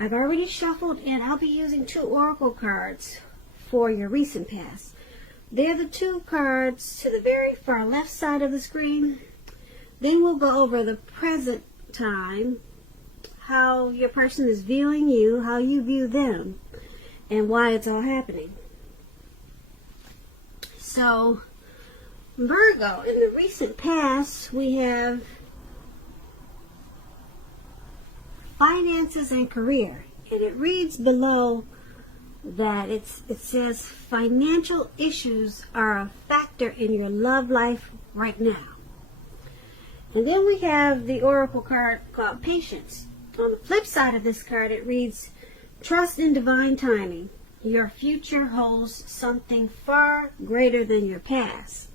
I've already shuffled, and I'll be using 2 oracle cards for your recent past. They're the 2 cards to the very far left side of the screen. Then we'll go over the present time, how your person is viewing you, how you view them, and why it's all happening. So, Virgo, in the recent past, we have finances and career. And it reads below that it says financial issues are a factor in your love life right now. And then we have the oracle card called Patience. On the flip side of this card, it reads, trust in divine timing. Your future holds something far greater than your past.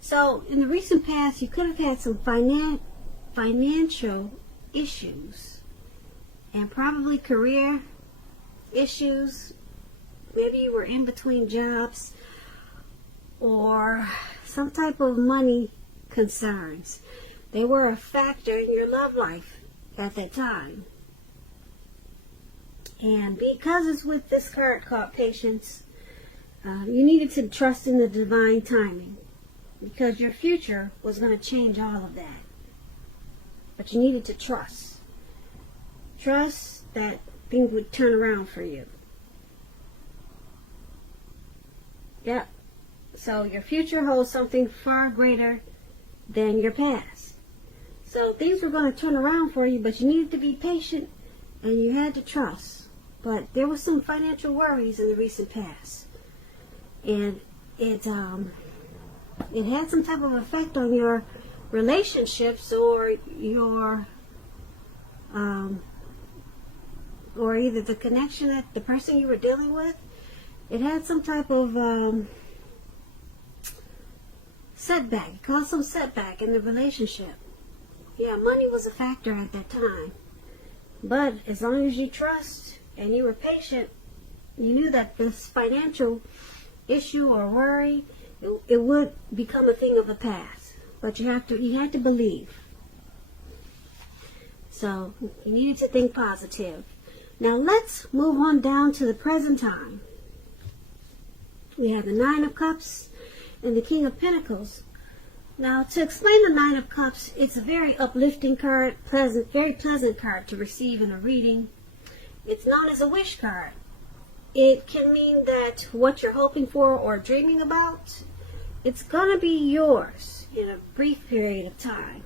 So, in the recent past, you could have had some financial issues and probably career issues. Maybe you were in between jobs or some type of money concerns. They were a factor in your love life at that time. And because it's with this card called Patience, you needed to trust in the divine timing, because your future was going to change all of that. But you needed to trust. Trust that things would turn around for you. Yep. So your future holds something far greater than your past. So things were going to turn around for you, but you needed to be patient and you had to trust. But there was some financial worries in the recent past. And it had some type of effect on your relationships or your or either the connection that the person you were dealing with. It had some type of setback. It caused some setback in the relationship. Yeah, money was a factor at that time. But as long as you trust and you were patient, you knew that this financial issue or worry, it would become a thing of the past. But you had to believe. So you needed to think positive. Now let's move on down to the present time. We have the 9 of Cups and the King of Pentacles. Now, to explain the 9 of Cups, it's a very uplifting card, very pleasant card to receive in a reading. It's known as a wish card. It can mean that what you're hoping for or dreaming about, it's going to be yours in a brief period of time.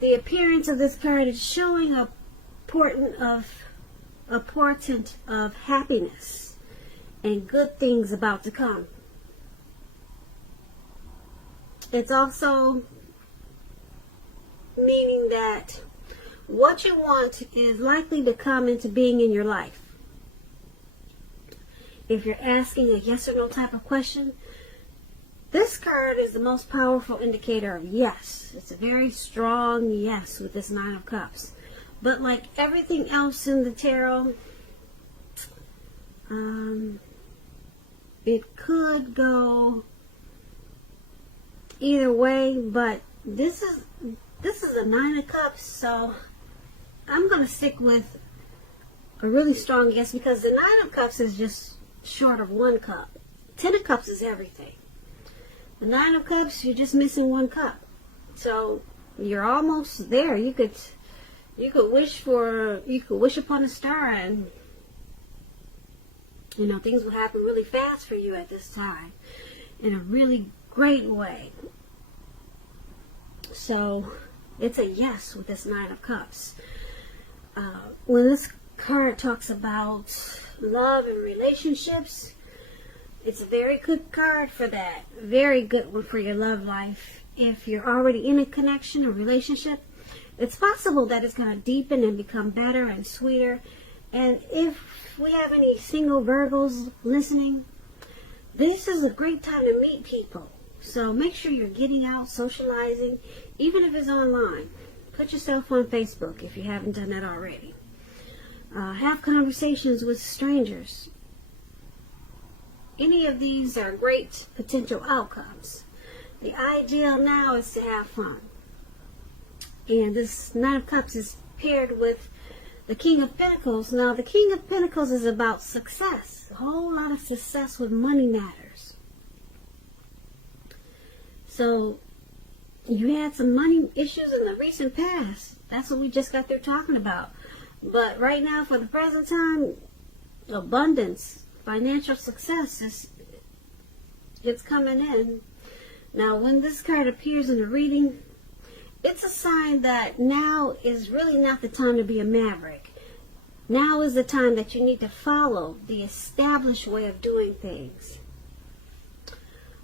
The appearance of this card is showing a portent of happiness and good things about to come. It's also meaning that what you want is likely to come into being in your life. If you're asking a yes or no type of question, this card is the most powerful indicator of yes. It's a very strong yes with this 9 of Cups. But like everything else in the tarot, it could go either way, but this is a 9 of Cups, so I'm going to stick with a really strong yes, because the 9 of Cups is just short of 1 cup. 10 of Cups is everything. The 9 of Cups, you're just missing 1 cup. So you're almost there. You could wish upon a star, and things will happen really fast for you at this time in a really great way. So it's a yes with this 9 of Cups. When this card talks about love and relationships, it's a very good card for that. Very good one for your love life. If you're already in a connection or relationship, it's possible that it's going to deepen and become better and sweeter. And if we have any single Virgos listening, this is a great time to meet people. So make sure you're getting out, socializing, even if it's online. Put yourself on Facebook if you haven't done that already. Have conversations with strangers. Any of these are great potential outcomes. The ideal now is to have fun. And this 9 of Cups is paired with the King of Pentacles. Now, the King of Pentacles is about success. A whole lot of success with money matters. So, you had some money issues in the recent past. That's what we just got through talking about. But right now, for the present time, abundance, financial success it's coming in. Now, when this card appears in a reading, it's a sign that now is really not the time to be a maverick. Now is the time that you need to follow the established way of doing things.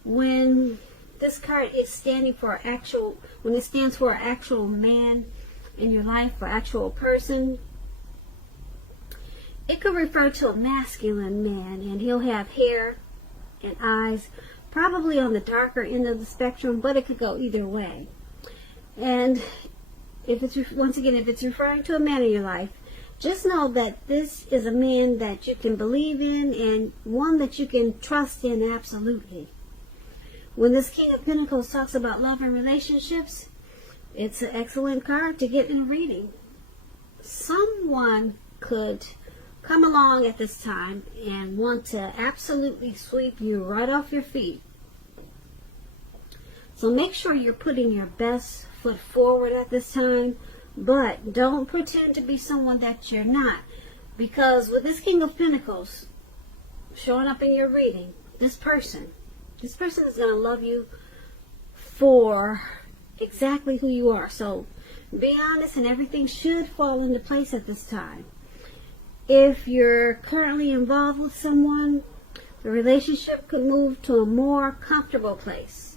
When this card is standing for when it stands for an actual man in your life, or actual person, it could refer to a masculine man, and he'll have hair and eyes, probably on the darker end of the spectrum, but it could go either way. And if it's, once again, if it's referring to a man in your life, just know that this is a man that you can believe in, and one that you can trust in absolutely. When this King of Pentacles talks about love and relationships, it's an excellent card to get in a reading. Someone could come along at this time and want to absolutely sweep you right off your feet. So make sure you're putting your best foot forward at this time, but don't pretend to be someone that you're not. Because with this King of Pentacles showing up in your reading, this person is going to love you for exactly who you are. So be honest, and everything should fall into place at this time. If you're currently involved with someone, the relationship could move to a more comfortable place,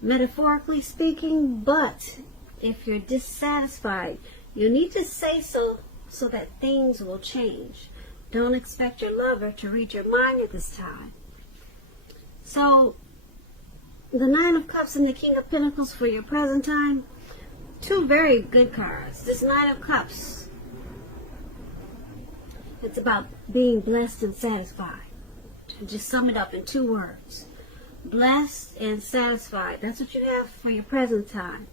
metaphorically speaking. But if you're dissatisfied, you need to say so that things will change. Don't expect your lover to read your mind at this time. So, the Nine of Cups and the King of Pentacles for your present time, two very good cards. This Nine of Cups, it's about being blessed and satisfied. To just sum it up in two words. Blessed and satisfied. That's what you have for your present time.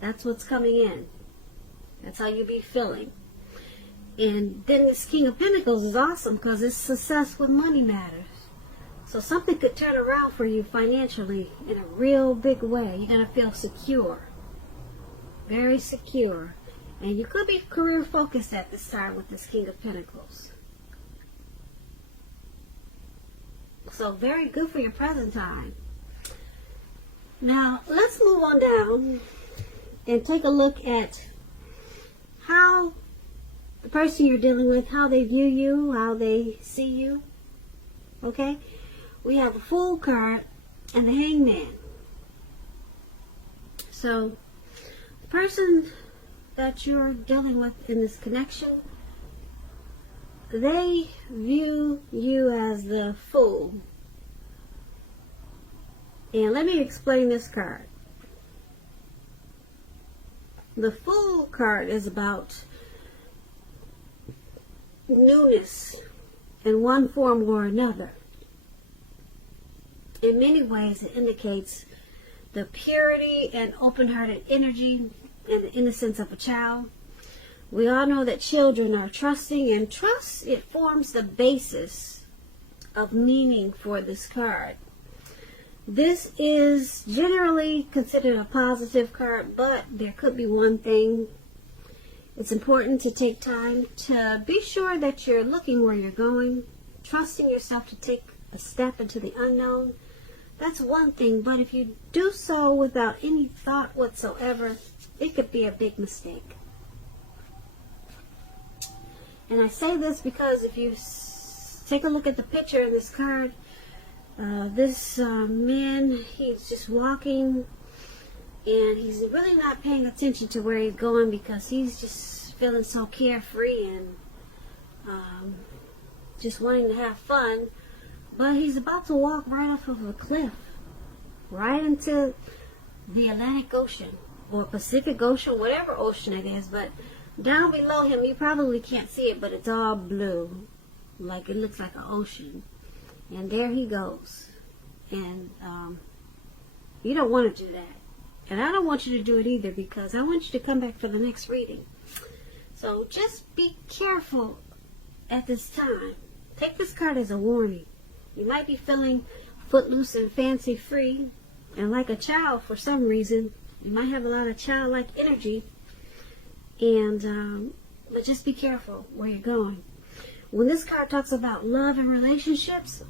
That's what's coming in. That's how you be feeling. And then this King of Pentacles is awesome because it's success with money matters. So something could turn around for you financially in a real big way. You're going to feel secure. Very secure. And you could be career focused at this time with this King of Pentacles. So very good for your present time. Now let's move on down and take a look at how the person you're dealing with, how they view you, how they see you. Okay? We have the Fool card and the Hangman. So the person that you're dealing with in this connection, they view you as the Fool. And let me explain this card. The Fool card is about newness in one form or another. In many ways, it indicates the purity and open-hearted energy and the innocence of a child. We all know that children are trusting, and trust, it forms the basis of meaning for this card. This is generally considered a positive card, but there could be one thing. It's important to take time to be sure that you're looking where you're going, trusting yourself to take a step into the unknown. That's one thing, but if you do so without any thought whatsoever, it could be a big mistake. And I say this because if you take a look at the picture in this card, this man, he's just walking, and he's really not paying attention to where he's going because he's just feeling so carefree and just wanting to have fun. But he's about to walk right off of a cliff, right into the Atlantic Ocean or Pacific Ocean, whatever ocean it is. But down below him, you probably can't see it, but it's all blue, like it looks like an ocean. And there he goes. And you don't want to do that. And I don't want you to do it either, because I want you to come back for the next reading. So just be careful at this time. Take this card as a warning. You might be feeling footloose and fancy free and like a child for some reason. You might have a lot of childlike energy, and but just be careful where you're going. When this card talks about love and relationships,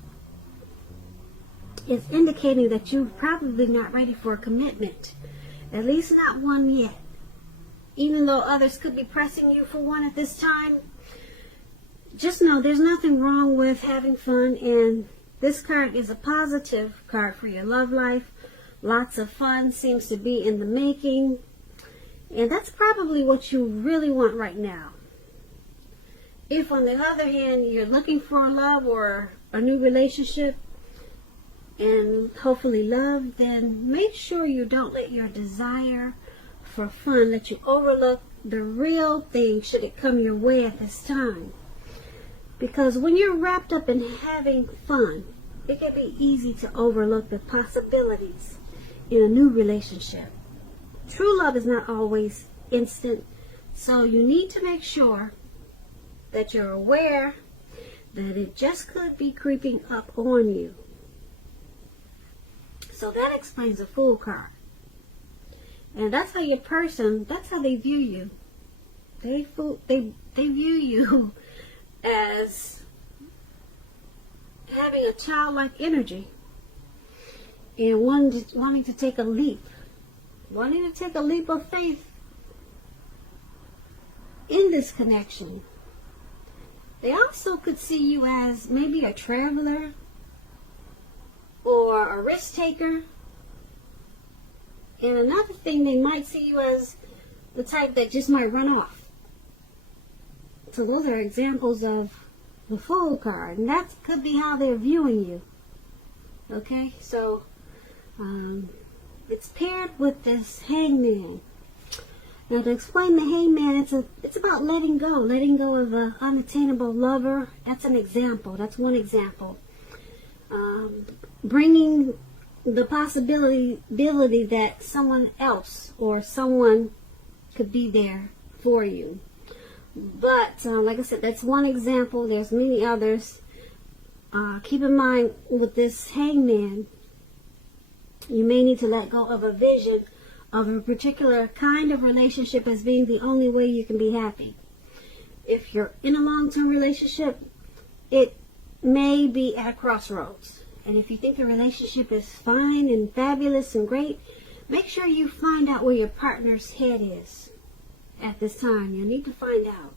it's indicating that you're probably not ready for a commitment, at least not one yet. Even though others could be pressing you for one at this time, just know there's nothing wrong with having fun, and this card is a positive card for your love life. Lots of fun seems to be in the making, and that's probably what you really want right now. If, on the other hand, you're looking for love or a new relationship and hopefully love, then make sure you don't let your desire for fun let you overlook the real thing should it come your way at this time. Because when you're wrapped up in having fun, it can be easy to overlook the possibilities in a new relationship. True love is not always instant, so you need to make sure that you're aware that it just could be creeping up on you. So that explains the Fool card. And that's how your person, that's how they view you. They view you as having a childlike energy and wanting to take a leap. Wanting to take a leap of faith in this connection. They also could see you as maybe a traveler or a risk taker. And another thing, they might see you as the type that just might run off. So those are examples of the Fool card. And that could be how they're viewing you. Okay? So, it's paired with this Hangman. Now, to explain the Hangman, it's about letting go of an unattainable lover. That's an example. That's one example. Bringing the possibility that someone else or someone could be there for you. But, like I said, that's one example. There's many others. Keep in mind, with this Hangman, you may need to let go of a vision of a particular kind of relationship as being the only way you can be happy. If you're in a long-term relationship, it may be at a crossroads. And if you think the relationship is fine and fabulous and great, make sure you find out where your partner's head is at this time. You need to find out.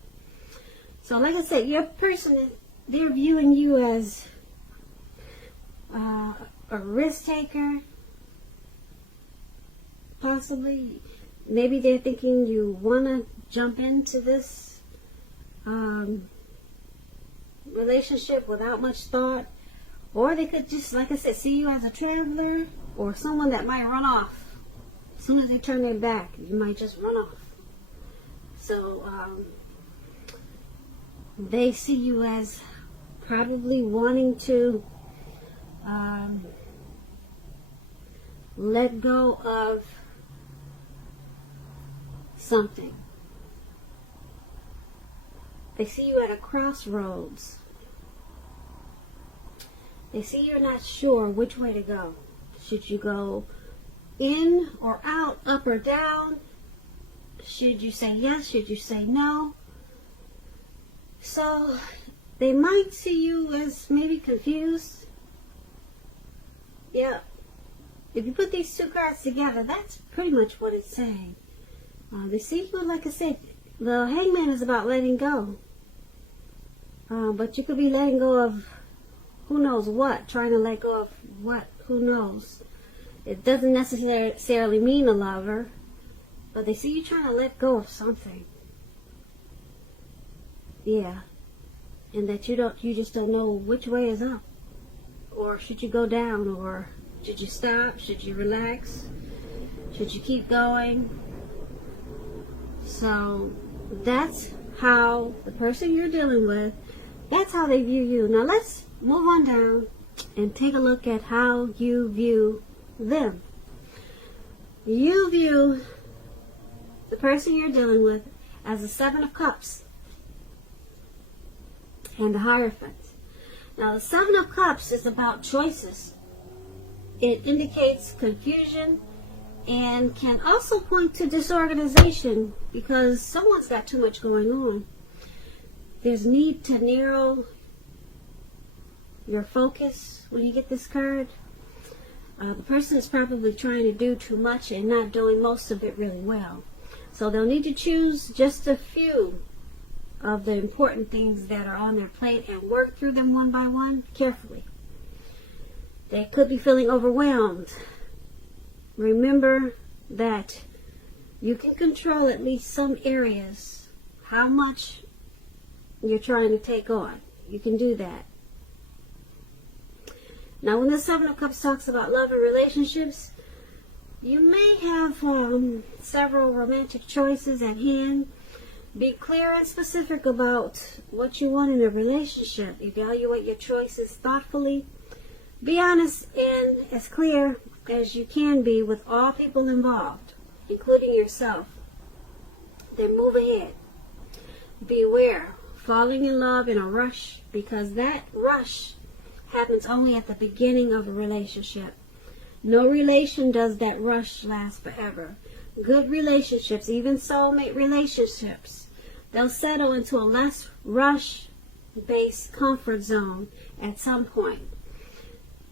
So like I said, your person, they're viewing you as a risk taker. Possibly. Maybe they're thinking you want to jump into this relationship without much thought. Or they could just, like I said, see you as a traveler or someone that might run off. As soon as they turn their back, you might just run off. So, they see you as probably wanting to let go of something. They see you at a crossroads. They see you're not sure which way to go. Should you go in or out, up or down? Should you say yes? Should you say no? So they might see you as maybe confused. Yeah. If you put these two cards together, that's pretty much what it's saying. They see you, like I said, the Hangman is about letting go. But you could be letting go of who knows what, trying to let go of what, who knows. It doesn't necessarily mean a lover, but they see you trying to let go of something. Yeah. And that you just don't know which way is up. Or should you go down, or should you stop? Should you relax? Should you keep going? So that's how the person you're dealing with, that's how they view you. Now let's move on down and take a look at how you view them. You view the person you're dealing with as the Seven of Cups and the Hierophant. Now, the Seven of Cups is about choices. It indicates confusion and can also point to disorganization because someone's got too much going on. There's need to narrow your focus when you get this card. The person is probably trying to do too much and not doing most of it really well. So they'll need to choose just a few of the important things that are on their plate and work through them one by one carefully. They could be feeling overwhelmed. Remember that you can control at least some areas, how much you're trying to take on. You can do that. Now, when the Seven of Cups talks about love and relationships, you may have several romantic choices at hand. Be clear and specific about what you want in a relationship. Evaluate your choices thoughtfully. Be honest and as clear as you can be with all people involved, including yourself. Then move ahead. Beware falling in love in a rush, because that rush happens only at the beginning of a relationship. No relation does that rush last forever. Good relationships, even soulmate relationships, they'll settle into a less rush-based comfort zone at some point.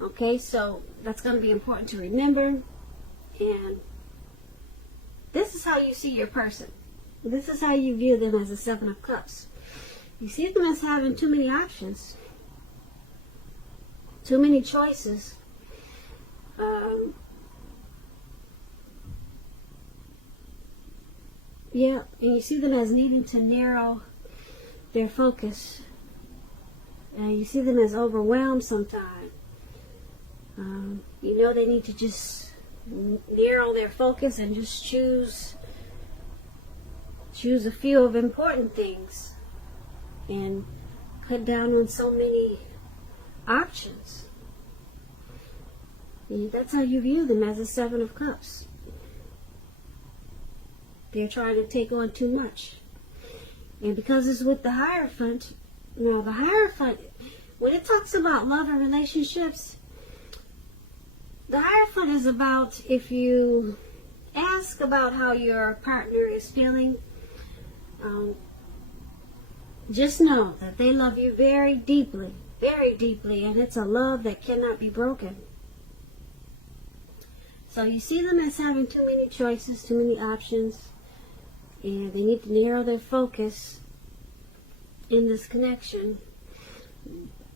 Okay, so that's going to be important to remember. And this is how you see your person. This is how you view them as a Seven of Cups. You see them as having too many options, too many choices. Yeah, and you see them as needing to narrow their focus. And you see them as overwhelmed sometimes. You know they need to just narrow their focus and just choose a few of important things and cut down on so many options. And that's how you view them, as a Seven of Cups. They're trying to take on too much. And because it's with the Hierophant, now the Hierophant, when it talks about love and relationships, the Hierophant is about, if you ask about how your partner is feeling, just know that they love you very deeply, and it's a love that cannot be broken. So you see them as having too many choices, too many options, and they need to narrow their focus in this connection.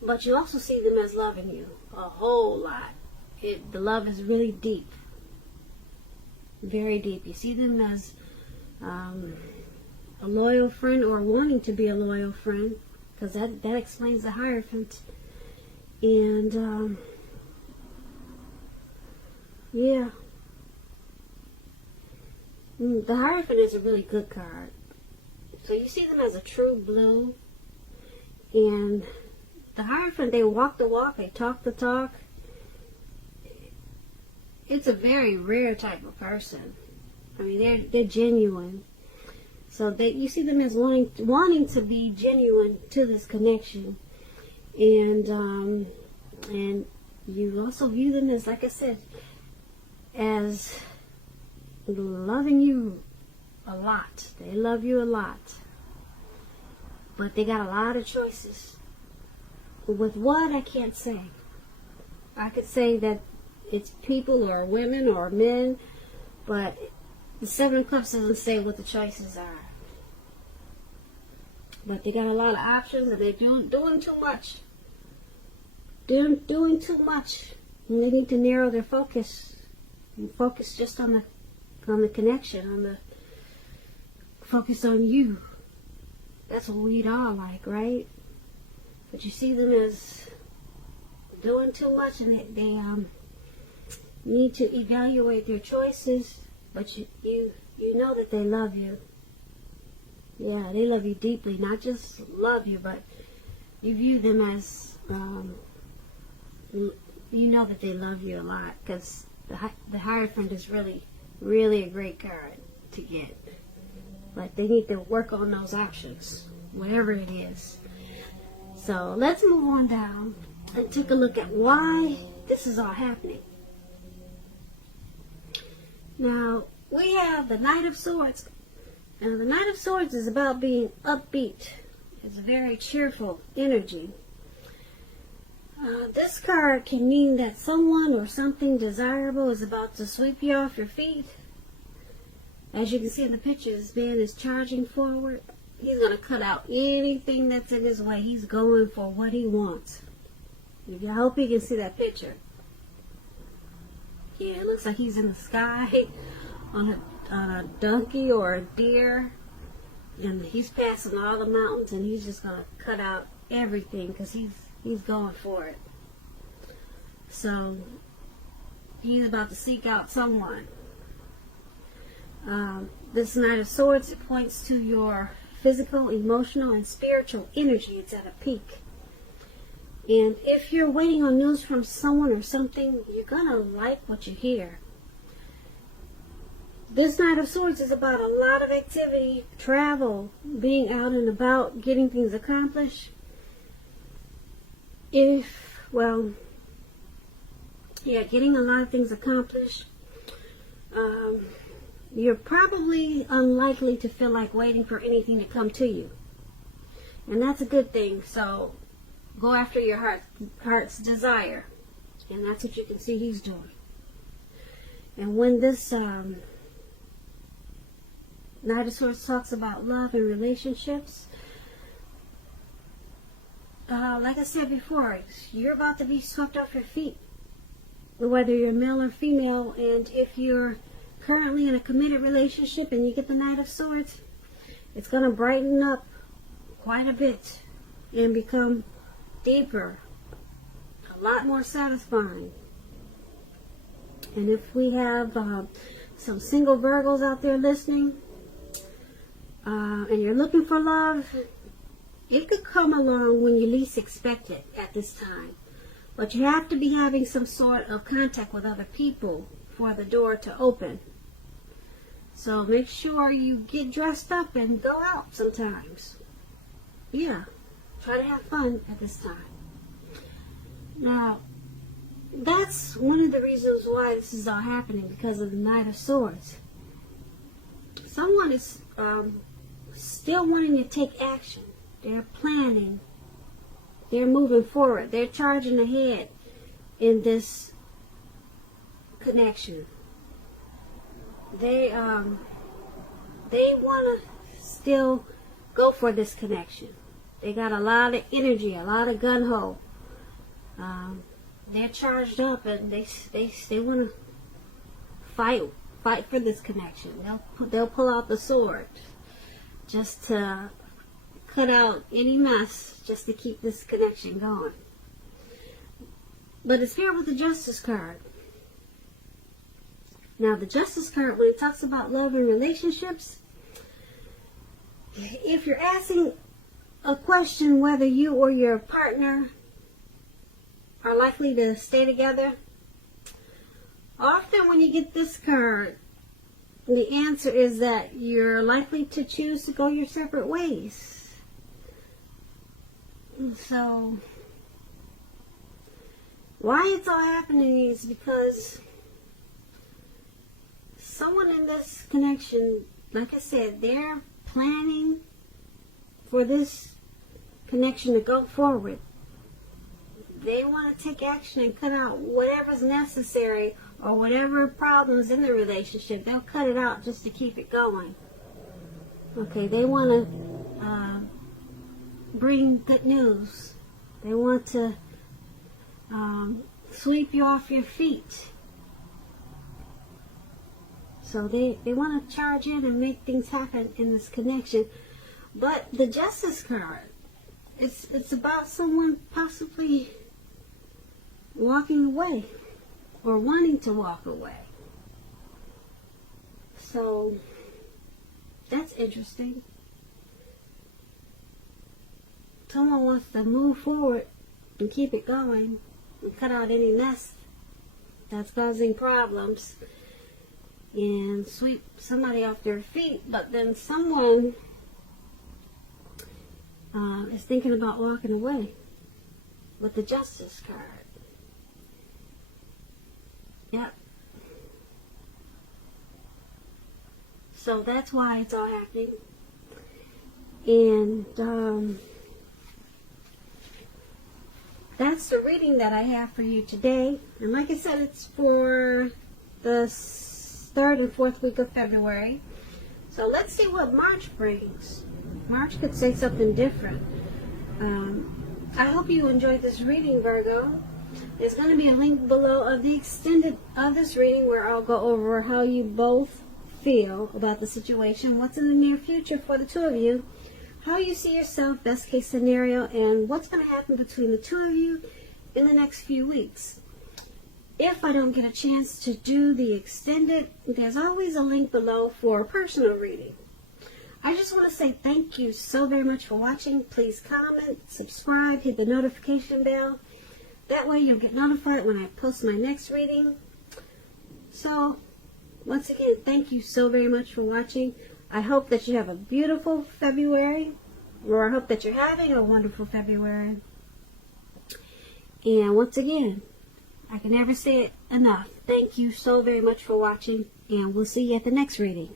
But you also see them as loving you a whole lot. The love is really deep, very deep. You see them as a loyal friend, or wanting to be a loyal friend, because that explains the Hierophant. And yeah, the Hierophant is a really good card. So you see them as a true blue, and the Hierophant, they walk the walk, they talk the talk. It's a very rare type of person. I mean, they're genuine. So you see them as wanting to be genuine to this connection, and you also view them as, like I said, as loving you a lot. They love you a lot, but they got a lot of choices. With what, I can't say. I could say that it's people or women or men, but the Seven of Cups doesn't say what the choices are. But they got a lot of options, and they're doing too much. They're doing too much, and they need to narrow their focus and focus just on the connection, focus on you. That's what we'd all like, right? But you see them as doing too much, and they need to evaluate their choices. But you know that they love you. Yeah, they love you deeply. Not just love you, but you view them as, you know that they love you a lot, because the Hierophant is really, really a great card to get. Like they need to work on those options, whatever it is. So let's move on down and take a look at why this is all happening. Now, we have the Knight of Swords. Now, the Knight of Swords is about being upbeat. It's a very cheerful energy. This card can mean that someone or something desirable is about to sweep you off your feet. As you can see in the picture, this man is charging forward. He's going to cut out anything that's in his way. He's going for what he wants. I hope you can see that picture. Yeah, it looks like he's in the sky on a donkey or a deer. And he's passing all the mountains, and he's just going to cut out everything because he's going for it. So he's about to seek out someone. This Knight of Swords, it points to your physical, emotional, and spiritual energy. It's at a peak. And if you're waiting on news from someone or something, you're going to like what you hear. This Knight of Swords is about a lot of activity, travel, being out and about, getting things accomplished. Getting a lot of things accomplished. You're probably unlikely to feel like waiting for anything to come to you. And that's a good thing. So go after your heart's desire. And that's what you can see he's doing. And when this Knight of Swords talks about love and relationships, like I said before, you're about to be swept off your feet. Whether you're male or female, and if you're currently in a committed relationship and you get the Knight of Swords, it's going to brighten up quite a bit and become deeper, a lot more satisfying. And if we have some single Virgos out there listening, and you're looking for love, it could come along when you least expect it at this time. But you have to be having some sort of contact with other people for the door to open. So make sure you get dressed up and go out sometimes. Yeah, try to have fun at this time. Now, that's one of the reasons why this is all happening, because of the Knight of Swords. Someone is still wanting to take action. They're planning. They're moving forward. They're charging ahead in this connection. They want to still go for this connection. They got a lot of energy, a lot of gung-ho. They're charged up, and they want to fight for this connection. They'll pull out the sword just to cut out any mess, just to keep this connection going. But it's here with the Justice card. Now, the Justice card, when it talks about love and relationships, if you're asking a question whether you or your partner are likely to stay together, often when you get this card, the answer is that you're likely to choose to go your separate ways. So, why it's all happening is because someone in this connection, like I said, they're planning for this connection to go forward. They want to take action and cut out whatever's necessary or whatever problems in the relationship. They'll cut it out just to keep it going. Okay, they want to bring good news. They want to sweep you off your feet. So they want to charge in and make things happen in this connection. But the Justice card, it's about someone possibly walking away or wanting to walk away. So that's interesting. Someone wants to move forward and keep it going and cut out any mess that's causing problems. and sweep somebody off their feet, but then someone is thinking about walking away with the Justice card. Yep. So that's why it's all happening. And that's the reading that I have for you today. And like I said, it's for the 3rd and 4th week of February. So let's see what March brings. March could say something different. I hope you enjoyed this reading, Virgo. There's going to be a link below of the extended of this reading where I'll go over how you both feel about the situation, what's in the near future for the two of you, how you see yourself, best case scenario, and what's going to happen between the two of you in the next few weeks. If I don't get a chance to do the extended, there's always a link below for a personal reading. I just want to say thank you so very much for watching. Please comment, subscribe, hit the notification bell. That way you'll get notified when I post my next reading. So, once again, thank you so very much for watching. I hope that you have a beautiful February, or I hope that you're having a wonderful February. And once again, I can never say it enough. Thank you so very much for watching, and we'll see you at the next reading.